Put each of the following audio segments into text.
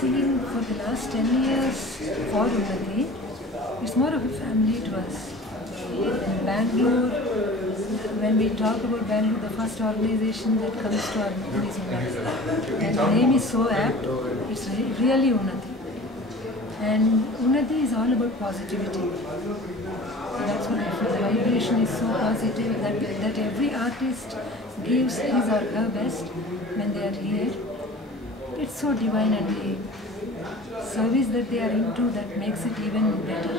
singing for the last 10 years for Unnati. It's more of a family to us. In Bangalore, when we talk about Bangalore, the first organization that comes to our mind is Unnati. And the name is so apt, it's really Unnati. And Unnati is all about positivity. That's what I feel. The vibration is so positive that every artist gives his or her best when they are here. It's so divine, and the service that they are into that makes it even better,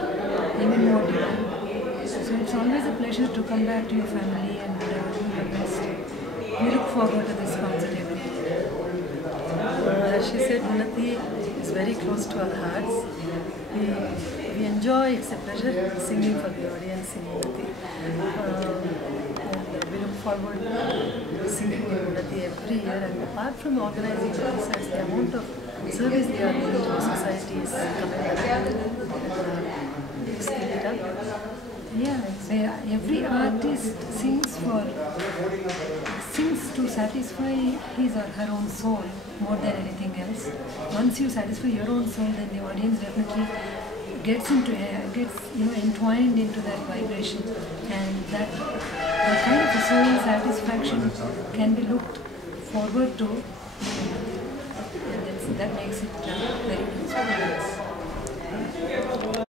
even more divine. So it's always a pleasure to come back to your family and do your best. We look forward to this concert every year. As she said, Unnati is very close to our hearts. We enjoy, it's a pleasure singing for the audience in Unnati. And we look forward to singing in Unnati every year. And apart from organizing concerts, the amount of service they are doing to society is commendable. Keep it up. Yeah, every artist sings to satisfy his or her own soul more than anything else. Once you satisfy your own soul, then the audience definitely gets entwined into that vibration, and that kind of a soul satisfaction can be looked forward to, and that makes it very